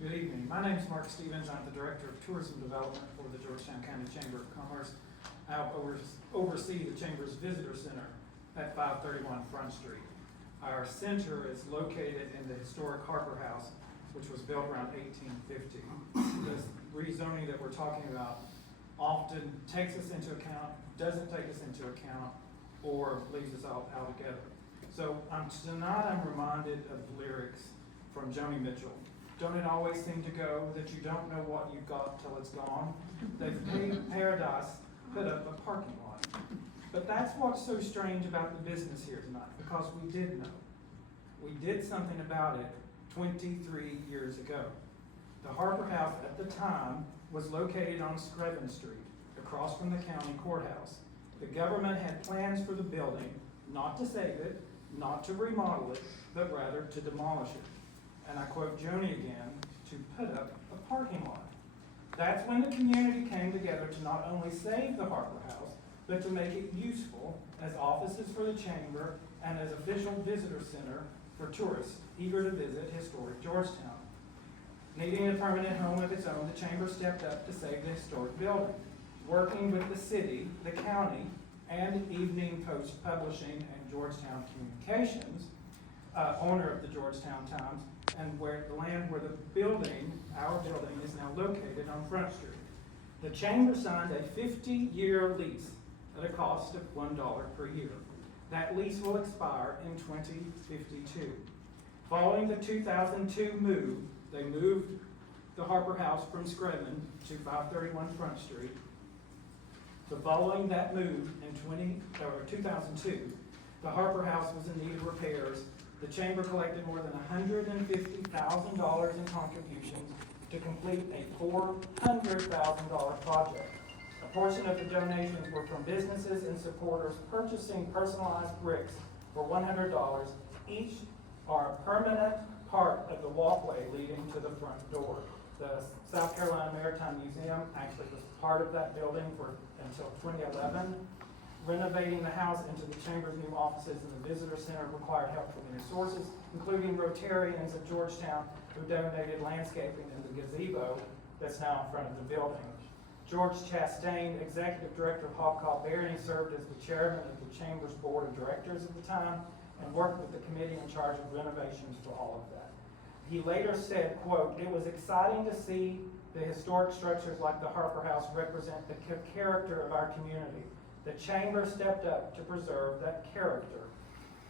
Good evening. My name is Mark Stevens. I'm the Director of Tourism Development for the Georgetown County Chamber of Commerce. I oversee the Chamber's Visitor Center at 531 Front Street. Our center is located in the historic Harper House, which was built around 1850. This rezoning that we're talking about often takes us into account, doesn't take us into account, or leaves us out altogether. So tonight I'm reminded of lyrics from Joni Mitchell. Don't it always seem to go that you don't know what you've got till it's gone? They've paved paradise, put up a parking lot. But that's what's so strange about the business here tonight, because we did know. We did something about it 23 years ago. The Harper House at the time was located on Screven Street, across from the county courthouse. The government had plans for the building, not to save it, not to remodel it, but rather to demolish it. And I quote Joni again, to put up a parking lot. That's when the community came together to not only save the Harper House, but to make it useful as offices for the Chamber and as official visitor center for tourists eager to visit historic Georgetown. Needing a permanent home of its own, the Chamber stepped up to save the historic building, working with the city, the county, and Evening Post Publishing and Georgetown Communications, owner of the Georgetown Times, and where the land where the building, our building, is now located on Front Street. The Chamber signed a 50-year lease at a cost of $1 per year. That lease will expire in 2052. Following the 2002 move, they moved the Harper House from Screven to 531 Front Street. So following that move in 2002, the Harper House was in need of repairs. The Chamber collected more than $150,000 in contributions to complete a $400,000 project. A portion of the donations were from businesses and supporters purchasing personalized bricks for $100. Each are a permanent part of the walkway leading to the front door. The South Carolina Maritime Museum actually was part of that building until 2011. Renovating the house into the Chamber's new offices and the Visitor Center required help from many sources, including Rotarians at Georgetown who donated landscaping in the gazebo that's now in front of the building. George Chastain, Executive Director of Hobcob Barony, served as the Chairman of the Chamber's Board of Directors at the time and worked with the committee in charge of renovations for all of that. He later said, quote, "It was exciting to see the historic structures like the Harper House represent the character of our community. The Chamber stepped up to preserve that character."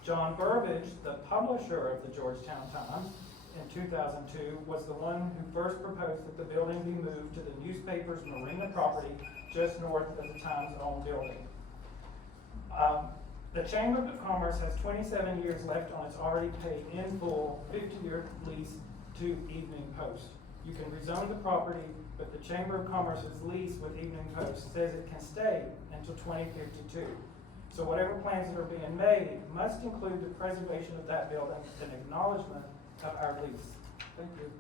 John Burbage, the publisher of the Georgetown Times in 2002, was the one who first proposed that the building be moved to the newspaper's marina property just north of the Times' own building. The Chamber of Commerce has 27 years left on its already paid in full 50-year lease to Evening Post. You can rezone the property, but the Chamber of Commerce's lease with Evening Post says it can stay until 2052. So whatever plans that are being made must include the preservation of that building and acknowledgement of our lease. Thank you.